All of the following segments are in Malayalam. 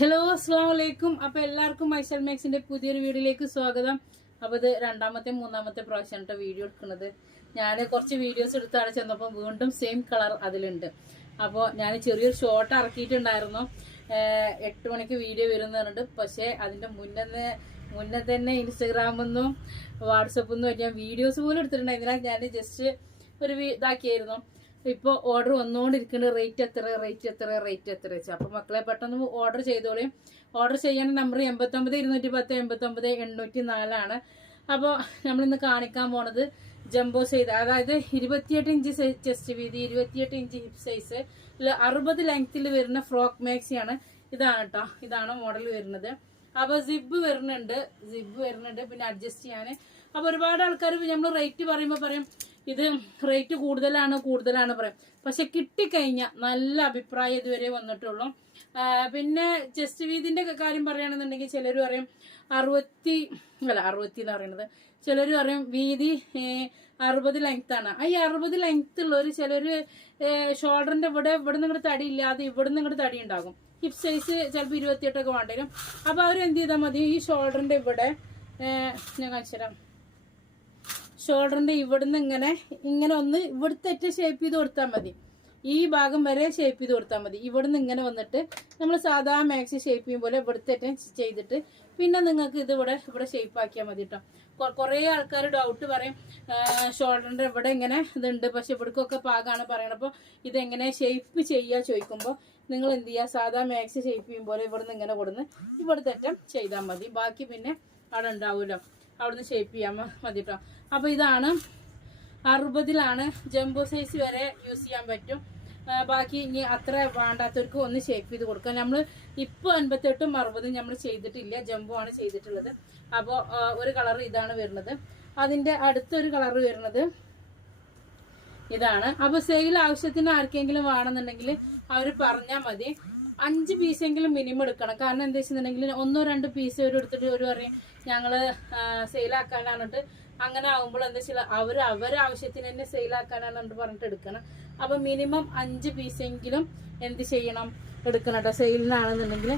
ഹലോ അസ്സലാമു അലൈക്കും. അപ്പൊ എല്ലാവർക്കും ഐസൽ മാക്സിന്റെ പുതിയൊരു വീഡിയോയിലേക്ക് സ്വാഗതം. അപ്പൊ ഇത് രണ്ടാമത്തെ മൂന്നാമത്തെ പ്രാവശ്യം കേട്ടോ വീഡിയോ എടുക്കുന്നത്. ഞാൻ കുറച്ച് വീഡിയോസ് എടുത്താണ് ചെന്നപ്പോൾ വീണ്ടും സെയിം കളർ അതിലുണ്ട്. അപ്പോൾ ഞാൻ ചെറിയൊരു ഷോർട്ട് ഇറക്കിയിട്ടുണ്ടായിരുന്നു, 8 മണിക്ക് വീഡിയോ വരുന്നുണ്ട്. പക്ഷേ അതിന്റെ മുന്നേ തന്നെ ഇൻസ്റ്റഗ്രാമിൽ നിന്നും വാട്സപ്പിൽ നിന്നും ഞാൻ വീഡിയോസ് പോലും എടുത്തിട്ടുണ്ടായിരുന്നില്ല. ഞാൻ ജസ്റ്റ് ഒരു ഇതാക്കിയായിരുന്നു. ഇപ്പോൾ ഓർഡർ വന്നുകൊണ്ടിരിക്കുന്നത് റേറ്റ് എത്ര വെച്ചാൽ. അപ്പോൾ മക്കളെ പെട്ടെന്ന് ഓർഡർ ചെയ്തോളിയും. ഓർഡർ ചെയ്യാൻ നമ്പർ 89 210 804 അപ്പോൾ നമ്മളിന്ന് കാണിക്കാൻ പോണത് ജംബോ സൈസ്, അതായത് 28 ഇഞ്ച് ചെസ്റ്റ് വീതി, 28 ഇഞ്ച് ഹിപ്പ് സൈസ്, 60 ലെങ്ത്തിൽ വരുന്ന ഫ്രോക്ക് മാക്സിയാണ്. ഇതാണ് കേട്ടോ, ഇതാണ് മോഡൽ വരുന്നത്. അപ്പൊ സിബ് വരുന്നുണ്ട്, പിന്നെ അഡ്ജസ്റ്റ് ചെയ്യാൻ. അപ്പൊ ഒരുപാട് ആൾക്കാർ നമ്മൾ റേറ്റ് പറയുമ്പോൾ പറയും ഇത് റേറ്റ് കൂടുതലാണ് പറയും. പക്ഷെ കിട്ടിക്കഴിഞ്ഞാൽ നല്ല അഭിപ്രായം ഇതുവരെ വന്നിട്ടുള്ളൂ. പിന്നെ ചെസ്റ്റ് വീതിന്റെ കാര്യം പറയുകയാണെന്നുണ്ടെങ്കിൽ ചിലർ പറയും 60 എന്ന് പറയുന്നത്, ചിലർ പറയും വീതി 60 ലെങ്ത് ആണ്. ഈ 60 ലെങ്ത് ഉള്ളവർ ചിലര് ഷോൾഡറിന്റെ ഇവിടെ നിങ്ങളുടെ തടി ഇല്ലാതെ ഇവിടെ നിങ്ങളുടെ തടി ഉണ്ടാകും. ഹിപ്പ് സൈസ് ചിലപ്പോൾ 28 ഒക്കെ വേണ്ടേരും. അപ്പൊ അവർ എന്ത് ചെയ്താൽ മതി, ഈ ഷോൾഡറിന്റെ ഇവിടെ ഞാൻ കാണിച്ചുതരാം. ഷോൾഡറിന്റെ ഇവിടുന്ന് ഇങ്ങനെ ഒന്ന് ഇവിടുത്തെ ഷേപ്പ് ചെയ്ത് കൊടുത്താൽ മതി. ഈ ഭാഗം വരെ ഷേപ്പ് ചെയ്ത് കൊടുത്താൽ മതി. ഇവിടുന്ന് ഇങ്ങനെ വന്നിട്ട് നമ്മൾ സാധാ മാക്സി ഷേപ്പ് ചെയ്യും പോലെ ഇവിടുത്തെ ചെയ്തിട്ട് പിന്നെ നിങ്ങൾക്ക് ഇത് ഇവിടെ ഷേപ്പ് ആക്കിയാൽ മതി കേട്ടോ. കുറെ ആൾക്കാർ ഡൗട്ട് പറയും ഷോൾഡറിന്റെ ഇവിടെ ഇങ്ങനെ ഇതുണ്ട്, പക്ഷെ ഇവിടേക്കൊക്കെ പാകമാണ് പറയണം. അപ്പോൾ ഇതെങ്ങനെ ഷേപ്പ് ചെയ്യുക ചോദിക്കുമ്പോൾ നിങ്ങൾ എന്ത് ചെയ്യുക, സാധാ മാക്സി ഷേപ്പ് ചെയ്യും പോലെ ഇവിടുന്ന് ഇങ്ങനെ കൊടുന്ന് ഇവിടുത്തെ ചെയ്താൽ മതി. ബാക്കി പിന്നെ അവിടെ ഉണ്ടാവുമല്ലോ, അവിടുന്ന് ഷേപ്പ് ചെയ്യാൻ മതി കേട്ടോ. അപ്പൊ ഇതാണ് 60 ജംബോ സൈസ് വരെ യൂസ് ചെയ്യാൻ പറ്റും. ബാക്കി ഇനി അത്ര വേണ്ടാത്തവർക്ക് ഒന്ന് ഷേപ്പ് ചെയ്ത് കൊടുക്കാം. നമ്മൾ ഇപ്പോൾ 58ഉം 60ഉം നമ്മൾ ചെയ്തിട്ടില്ല, ജംബോ ആണ് ചെയ്തിട്ടുള്ളത്. അപ്പോൾ ഒരു കളർ ഇതാണ് വരുന്നത്. അതിന്റെ അടുത്തൊരു കളർ വരുന്നത് ഇതാണ്. അപ്പൊ സെയിൽ ആവശ്യത്തിന് ആർക്കെങ്കിലും വേണമെന്നുണ്ടെങ്കിൽ അവർ പറഞ്ഞാൽ മതി. 5 പീസെങ്കിലും മിനിമം എടുക്കണം. കാരണം എന്താ വെച്ചിട്ടുണ്ടെങ്കിൽ 1-2 പീസ് ഒരു എടുത്തിട്ട് ഒരു പറയും ഞങ്ങള് സെയിലാക്കാനാണിട്ട്. അങ്ങനെ ആകുമ്പോൾ എന്താ വെച്ചാൽ അവരെ ആവശ്യത്തിന് തന്നെ സെയിലാക്കാനാണ് പറഞ്ഞിട്ട് എടുക്കണം. അപ്പൊ മിനിമം 5 പീസെങ്കിലും എന്ത് ചെയ്യണം, എടുക്കണം കേട്ടോ, സെയിലിനാണെന്നുണ്ടെങ്കിൽ.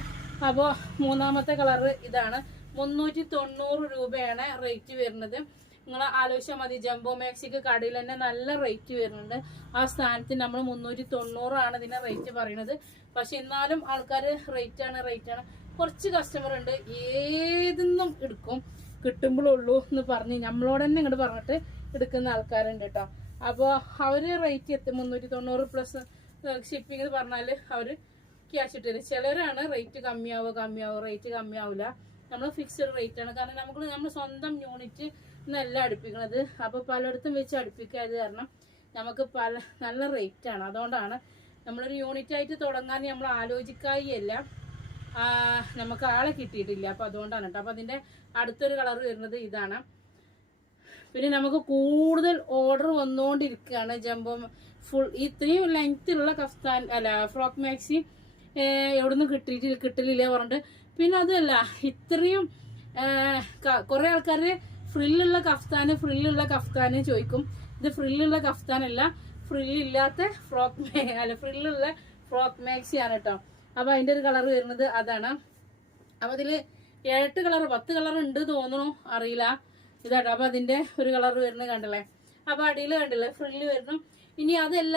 അപ്പോൾ മൂന്നാമത്തെ കളറ് ഇതാണ്. 390 രൂപയാണ് റേറ്റ് വരുന്നത്. നിങ്ങൾ ആലോചിച്ചാൽ മതി, ജംബോ മാക്സിക്ക് കടയിൽ തന്നെ നല്ല റേറ്റ് വരുന്നുണ്ട്. ആ സ്ഥാനത്ത് നമ്മൾ 390 ഇതിനെ റേറ്റ് പറയുന്നത്. പക്ഷെ എന്നാലും ആൾക്കാർ റേറ്റാണ്. കുറച്ച് കസ്റ്റമർ ഉണ്ട് ഏതെന്നും എടുക്കും, കിട്ടുമ്പോഴുള്ളൂ എന്ന് പറഞ്ഞ് നമ്മളോട് തന്നെ ഇങ്ങോട്ട് പറഞ്ഞിട്ട് എടുക്കുന്ന ആൾക്കാരുണ്ട് കേട്ടോ. അപ്പോൾ അവര് റേറ്റ് 390 പ്ലസ് ഷിപ്പിംഗ് എന്ന് പറഞ്ഞാല് അവര് ക്യാഷ് ഇട്ട് തരും. ചിലരാണ് റേറ്റ് കമ്മിയാവും, റേറ്റ് കമ്മിയാവില്ല. നമ്മൾ ഫിക്സഡ് റേറ്റ് ആണ്. കാരണം നമ്മൾ സ്വന്തം യൂണിറ്റ് എന്നല്ല അടുപ്പിക്കണത്. അപ്പൊ പലയിടത്തും വെച്ച് അടുപ്പിക്കാത് കാരണം നമുക്ക് നല്ല റേറ്റ് ആണ്. അതുകൊണ്ടാണ് നമ്മളൊരു യൂണിറ്റ് ആയിട്ട് തുടങ്ങാൻ നമ്മൾ ആലോചിക്കായില്ല, നമുക്ക് ആളെ കിട്ടിയിട്ടില്ല. അപ്പൊ അതുകൊണ്ടാണ് കേട്ടോ. അപ്പൊ അതിന്റെ അടുത്തൊരു കളർ വരുന്നത് ഇതാണ്. പിന്നെ നമുക്ക് കൂടുതൽ ഓർഡർ വന്നുകൊണ്ടിരിക്കുകയാണ്. ജംബോ ഫുൾ ഇത്രയും ലെങ്ത്തിലുള്ള കഫ്താൻ ഫ്രോക്ക് മാക്സി എവിടുന്ന് കിട്ടലില്ല പറഞ്ഞിട്ട്. പിന്നെ അതല്ല, ഇത്രയും കുറെ ആൾക്കാര് ഫ്രില്ലുള്ള കഫ്താന് ചോദിക്കും. ഇത് ഫ്രില്ലുള്ള കഫ്താനല്ല, ഫ്രില്ലില്ലാത്ത ഫ്രില്ലുള്ള ഫ്രോക്ക് മാക്സി ആണ് കേട്ടോ. അപ്പൊ അതിന്റെ ഒരു കളർ വരുന്നത് അതാണ്. അപ്പൊ അതില് 8 കളർ 10 കളർ ഉണ്ട് തോന്നുന്നു, അറിയില്ല. ഇതാട്ടോ. അപ്പൊ അതിന്റെ ഒരു കളർ വരുന്നത് കണ്ടല്ലേ. അപ്പൊ അടിയിൽ കണ്ടില്ലേ ഫ്രില്ല് വരുന്നു. ഇനി അതല്ല,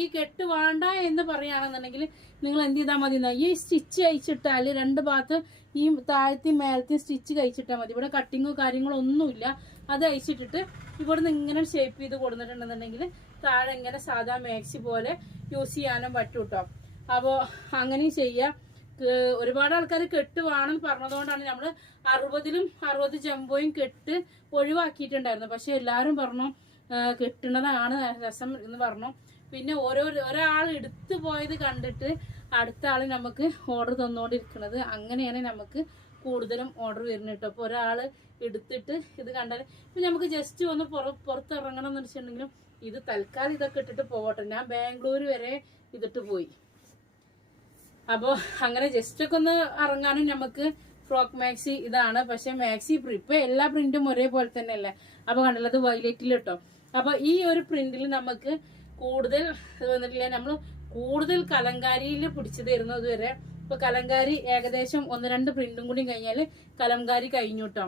ഈ കെട്ട് വേണ്ട എന്ന് പറയുകയാണെന്നുണ്ടെങ്കിൽ നിങ്ങൾ എന്ത് ചെയ്താൽ മതി, ഈ സ്റ്റിച്ച് കഴിച്ചിട്ടാല് 2 ഭാഗത്ത് ഈ താഴത്തെയും മേലത്തെയും സ്റ്റിച്ച് കഴിച്ചിട്ടാൽ മതി. ഇവിടെ കട്ടിങ്ങോ കാര്യങ്ങളോ ഒന്നുമില്ല. അത് അയച്ചിട്ടിട്ട് ഇവിടുന്ന് ഇങ്ങനെ ഷേപ്പ് ചെയ്ത് കൊടുത്തിട്ടുണ്ടെന്നുണ്ടെങ്കിൽ താഴെ ഇങ്ങനെ സാധാ മാക്സി പോലെ യൂസ് ചെയ്യാനും പറ്റും കേട്ടോ. അപ്പോ അങ്ങനെ ചെയ്യാം. ഒരുപാട് ആൾക്കാർ കെട്ട് വേണം പറഞ്ഞതുകൊണ്ടാണ് നമ്മൾ 60ലും 60 ജംബോയും കെട്ട് ഒഴിവാക്കിയിട്ടുണ്ടായിരുന്നു. പക്ഷെ എല്ലാരും പറഞ്ഞു കെട്ടുന്നതാണ് രസം എന്ന് പറഞ്ഞു. പിന്നെ ഒരാൾ എടുത്തു പോയത് കണ്ടിട്ട് അടുത്ത ആള് നമുക്ക് ഓർഡർ തന്നുകൊണ്ടിരിക്കുന്നത്. അങ്ങനെയാണ് നമുക്ക് കൂടുതലും ഓർഡർ വരുന്നത് കേട്ടോ. അപ്പൊ ഒരാള് എടുത്തിട്ട് ഇത് കണ്ടാൽ ഇപ്പൊ നമുക്ക് ജസ്റ്റ് ഒന്ന് പുറത്തിറങ്ങണം എന്ന് വെച്ചിട്ടുണ്ടെങ്കിലും ഇത് തൽക്കാലം ഇതൊക്കെ ഇട്ടിട്ട് പോകട്ടെ. ഞാൻ ബാംഗ്ലൂർ വരെ ഇതിട്ട് പോയി. അപ്പോ അങ്ങനെ ജസ്റ്റ് ഒക്കെ ഒന്ന് ഇറങ്ങാനും നമുക്ക് ഫ്രോക്ക് മാക്സി ഇതാണ്. പക്ഷെ മാക്സി ഇപ്പൊ എല്ലാ പ്രിന്റും ഒരേപോലെ തന്നെ അല്ലേ. അപ്പൊ കണ്ടല്ലോ, അത് വൈലറ്റിൽ കേട്ടോ. അപ്പൊ ഈ ഒരു പ്രിന്റിൽ നമുക്ക് കൂടുതൽ വന്നിട്ടില്ല. നമ്മൾ കൂടുതൽ കലങ്കാരിയിൽ പിടിച്ചു തരുന്നത് വരെ ഇപ്പൊ കലംകാരി ഏകദേശം 1-2 പ്രിന്റും കൂടി കഴിഞ്ഞാൽ കലംകാരി കഴിഞ്ഞു കേട്ടോ.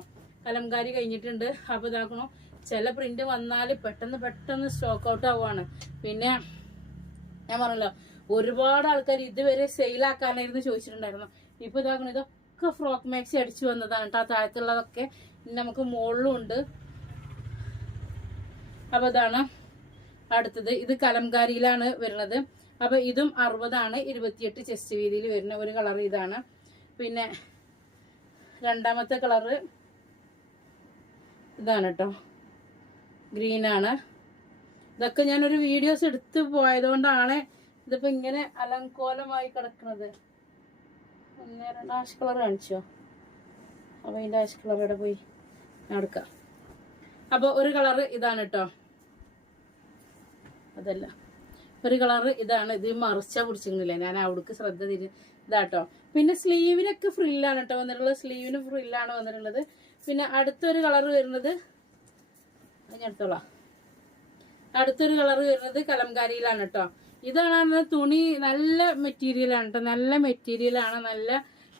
കലംകാരി കഴിഞ്ഞിട്ടുണ്ട്. അപ്പൊ ഇതാക്കണോ, ചില പ്രിന്റ് വന്നാൽ പെട്ടെന്ന് സ്റ്റോക്ക് ഔട്ട് ആവുകയാണ്. പിന്നെ ഞാൻ പറഞ്ഞല്ലോ, ഒരുപാട് ആൾക്കാർ ഇതുവരെ സെയിലാക്കാനായിരുന്നു ചോദിച്ചിട്ടുണ്ടായിരുന്നു. ഇപ്പൊ ഇതാക്കണം, ഇതൊക്കെ ഫ്രോക്ക് മാക്സി അടിച്ചു വന്നതാണ് കേട്ടോ. താഴത്തുള്ളതൊക്കെ നമുക്ക് മുകളിലും ഉണ്ട്. അപ്പൊ ഇതാണ് അടുത്തത്. ഇത് കലംകാരിയിലാണ് വരുന്നത്. അപ്പൊ ഇതും 60 28 ചെസ്റ്റ് വീതിയിൽ വരുന്ന ഒരു കളർ ഇതാണ്. പിന്നെ രണ്ടാമത്തെ കളറ് ഇതാണ് കേട്ടോ, ഗ്രീനാണ്. ഇതൊക്കെ ഞാനൊരു വീഡിയോസ് എടുത്ത് പോയതുകൊണ്ടാണ് ഇതിപ്പോ ഇങ്ങനെ അലങ്കോലമായി കിടക്കുന്നത്. ആഷ് കളർ കാണിച്ചോ? അപ്പൊ അതിന്റെ ആഷ് കളർ ഇവിടെ പോയി ഞാൻ എടുക്കാം. അപ്പൊ ഒരു കളറ് ഇതാണ് കേട്ടോ, അതല്ല, ഒരു കളറ് ഇതാണ്. ഇത് മറിച്ചാ പിടിച്ചിരുന്നില്ല, ഞാൻ അവിടേക്ക് ശ്രദ്ധ ഇതാട്ടോ. പിന്നെ സ്ലീവിനൊക്കെ ഫ്രില്ലാണ് കേട്ടോ വന്നിട്ടുള്ളത്. സ്ലീവിന് ഫ്രില്ലാണ് വന്നിട്ടുള്ളത്. പിന്നെ അടുത്തൊരു കളറ് വരുന്നത് ഞാൻ എടുത്തോളാം. അടുത്തൊരു കളർ വരുന്നത് കലംകാരിയിലാണ് കേട്ടോ. ഇതാണ് തുണി, നല്ല മെറ്റീരിയലാണ് കേട്ടോ, നല്ല മെറ്റീരിയലാണ്, നല്ല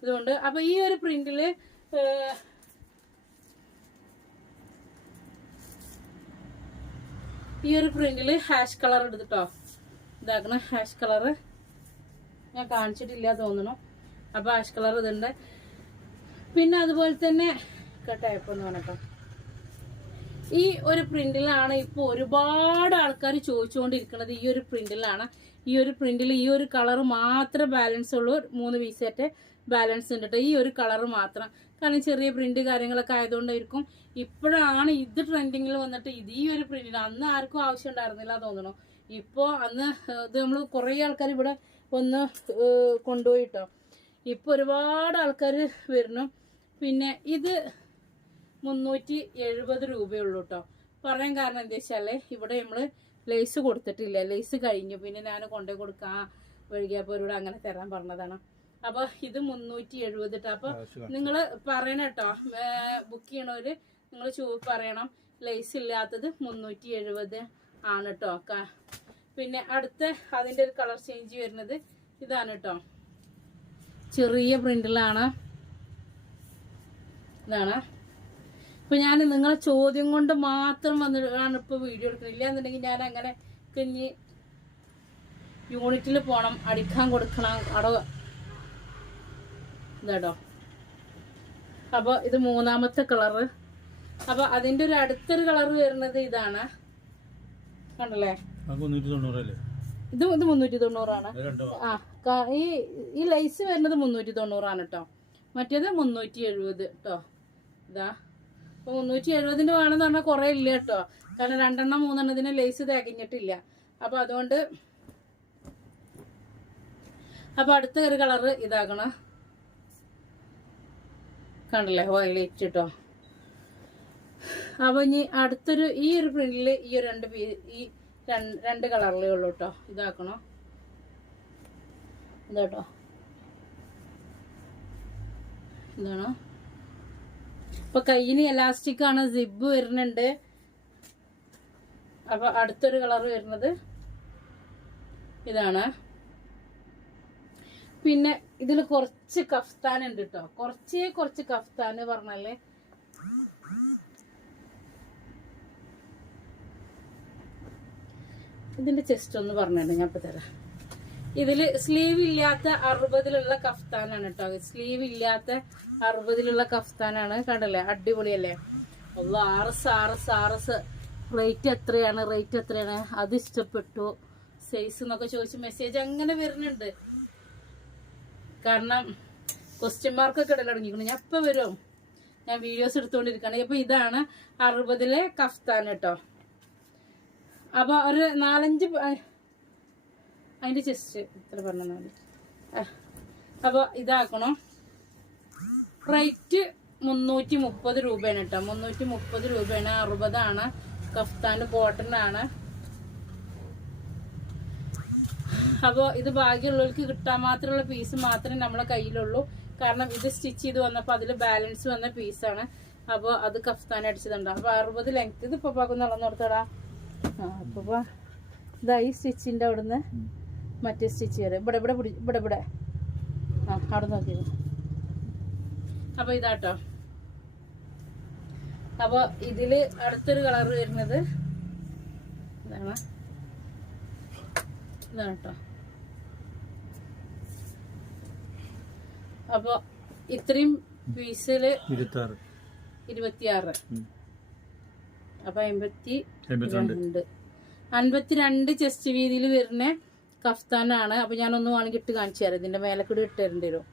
ഇതുകൊണ്ട്. അപ്പൊ ഈ ഒരു പ്രിന്റില് ഹാഷ് കളർ എടുത്തിട്ടോ, ഇതാക്കണം. ഹാഷ് കളറ് ഞാൻ കാണിച്ചിട്ടില്ല തോന്നണു. അപ്പൊ ഹാഷ് കളർ ഇതുണ്ട്. പിന്നെ അതുപോലെ തന്നെ ടൈപ്പ് എന്ന് പറഞ്ഞോ, ഈ ഒരു പ്രിന്റിലാണ് ഇപ്പൊ ഒരുപാട് ആൾക്കാർ ചോദിച്ചുകൊണ്ടിരിക്കുന്നത്. ഈ ഒരു പ്രിന്റിലാണ്. ഈ ഒരു പ്രിന്റിൽ ഈ ഒരു കളർ മാത്രമേ ബാലൻസ് ഉള്ളൂ. 3 പീസായിട്ട് ബാലൻസ് ഉണ്ട് കേട്ടോ, ഈ ഒരു കളർ മാത്രം. കാരണം ചെറിയ പ്രിന്റ് കാര്യങ്ങളൊക്കെ ആയതുകൊണ്ടായിരിക്കും ഇപ്പോഴാണ് ഇത് ട്രെൻഡിങ്ങിൽ വന്നിട്ട്. ഇത് ഈ ഒരു പ്രിന്റിന് അന്ന് ആർക്കും ആവശ്യം ഉണ്ടായിരുന്നില്ല തോന്നണു. ഇപ്പോ അന്ന് ഇത് നമ്മൾ കുറെ ആൾക്കാർ ഇവിടെ ഒന്ന് കൊണ്ടുപോയിട്ടോ. ഇപ്പൊ ഒരുപാട് ആൾക്കാർ വരുന്നു. പിന്നെ ഇത് 370 രൂപയുള്ളൂ കേട്ടോ. പറയാൻ കാരണം എന്താ വെച്ചാല് ഇവിടെ നമ്മള് ലേസ് കൊടുത്തിട്ടില്ല, ലേസ് കഴിഞ്ഞു. പിന്നെ ഞാൻ കൊണ്ടുപോയി കൊടുക്കാൻ വൈകിയപ്പോരോട് അങ്ങനെ തരാൻ പറഞ്ഞതാണ്. അപ്പൊ ഇത് 370 കേട്ടോ. അപ്പൊ നിങ്ങള് പറയണം കേട്ടോ, ബുക്ക് ചെയ്യണവര് നിങ്ങൾ പറയണം ലേസ് ഇല്ലാത്തത് 370 ആണ് കേട്ടോ. പിന്നെ അടുത്ത അതിന്റെ ഒരു കളർ ചേഞ്ച് വരുന്നത് ഇതാണ് കേട്ടോ, ചെറിയ പ്രിന്റിലാണ്. ഇതാണ്. ഇപ്പൊ ഞാൻ നിങ്ങളെ ചോദ്യം കൊണ്ട് മാത്രം വന്നിട്ടാണ് ഇപ്പൊ വീഡിയോ എടുക്കുന്നില്ല എന്നുണ്ടെങ്കിൽ ഞാൻ അങ്ങനെ ഇനി യൂണിറ്റിൽ പോണം, അടിക്കാൻ കൊടുക്കണം അവിടെ ഇതാട്ടോ. അപ്പൊ ഇത് 3ാമത്തെ കളറ്. അപ്പൊ അതിന്റെ ഒരു അടുത്തൊരു കളർ വരുന്നത് ഇതാണ്, കണ്ടല്ലേ? ഇത് 390 ഈ ലൈസ് വരുന്നത് 390 കേട്ടോ. മറ്റേത് 370 കേട്ടോ. ഇതാ അപ്പൊ 370 വേണമെന്ന് പറഞ്ഞാൽ കുറെ ഇല്ല കേട്ടോ. കാരണം 2 3 ലേസ് തികഞ്ഞിട്ടില്ല. അപ്പൊ അതുകൊണ്ട് അപ്പൊ അടുത്ത ഒരു കളറ് ഇതാകണം, കണ്ടല്ലേ? വയലറ്റ് കേട്ടോ. അപ്പൊ ഇനി അടുത്തൊരു ഈ ഒരു പ്രിന്റില് ഈ ഒരു രണ്ട് കളറിലേ ഉള്ളൂ കേട്ടോ. ഇതാക്കണോ? ഇതാട്ടോ, ഇതാണോ? ഇപ്പൊ കയ്യിന് എലാസ്റ്റിക് ആണ്, സിബ് വരുന്നുണ്ട്. അപ്പൊ അടുത്തൊരു കളർ വരുന്നത് ഇതാണ്. പിന്നെ ഇതിൽ കുറച്ച് കഫ്താൻ ഉണ്ട് കേട്ടോ, കുറച്ച് കഫ്താൻ പറഞ്ഞാല് ഇതിന്റെ ചെസ്റ്റ് ഒന്ന് പറഞ്ഞിട്ടുണ്ട്, ഞാൻ ഇപ്പൊ തരാം. ഇതില് സ്ലീവ് ഇല്ലാത്ത 60 കഫ്താനാണ് കേട്ടോ. സ്ലീവ് ഇല്ലാത്ത 60 കഫ്താനാണ്. കണ്ടല്ലേ? അടിപൊളിയല്ലേ? 6 റേറ്റ് എത്രയാണ്? അത് ഇഷ്ടപ്പെട്ടു, സൈസ് എന്നൊക്കെ ചോദിച്ച് മെസ്സേജ് അങ്ങനെ വരുന്നുണ്ട്. കാരണം ക്വസ്റ്റ്യൻ മാർക്കൊക്കെ ഇടൽ തുടങ്ങിയിരിക്കുന്നു. ഞാൻ ഇപ്പൊ വരും, ഞാൻ വീഡിയോസ് എടുത്തുകൊണ്ടിരിക്കുകയാണ്. അപ്പൊ ഇതാണ് 60 കഫ്താൻ കേട്ടോ. അപ്പൊ ഒരു 4-5 അതിന്റെ ചെസ്റ്റ് ഇത്ര പറഞ്ഞാൽ മതി. അപ്പൊ ഇതാക്കണം. റേറ്റ് 330 രൂപയാണ് കേട്ടോ. 330 രൂപയാണ്. 60 കഫ്താന്റെ കോട്ടൺ ആണ്. അപ്പൊ ഇത് ഭാഗ്യമുള്ളവർക്ക് കിട്ടാൻ മാത്രമുള്ള പീസ് മാത്രമേ നമ്മളെ കയ്യിലുള്ളൂ. കാരണം ഇത് സ്റ്റിച്ച് ചെയ്ത് വന്നപ്പോ അതിൽ ബാലൻസ് വന്ന പീസാണ്. അപ്പൊ അത് കഫ്താൻ അടിച്ചതുണ്ട്. അപ്പൊ 60 ലെങ്ത്. ഇത് ഇപ്പൊ പാക്കൊന്ന് നടന്നോടത്തോടാ. അപ്പൊ ഇതാ ഈ സ്റ്റിച്ചിന്റെ അവിടുന്ന് മറ്റേ സ്റ്റിച്ച് വരെ ഇവിടെ ആ അവിടെ നോക്കിയത്. അപ്പൊ ഇതാട്ടോ. അപ്പൊ ഇതില് അടുത്തൊരു കളർ വരുന്നത് ഇതാണ് കേട്ടോ. അപ്പൊ ഇത്രയും പീസില് 26. അപ്പൊ 52 ചെസ്റ്റ് വീതിയിൽ വരുന്ന കഫ്താനാണ്. അപ്പൊ ഞാനൊന്ന് വേണമെങ്കിൽ ഇട്ട് കാണിച്ചു തരാം. ഇതിന്റെ മേലെ കൂടി ഇട്ട് തരേണ്ടി വരും.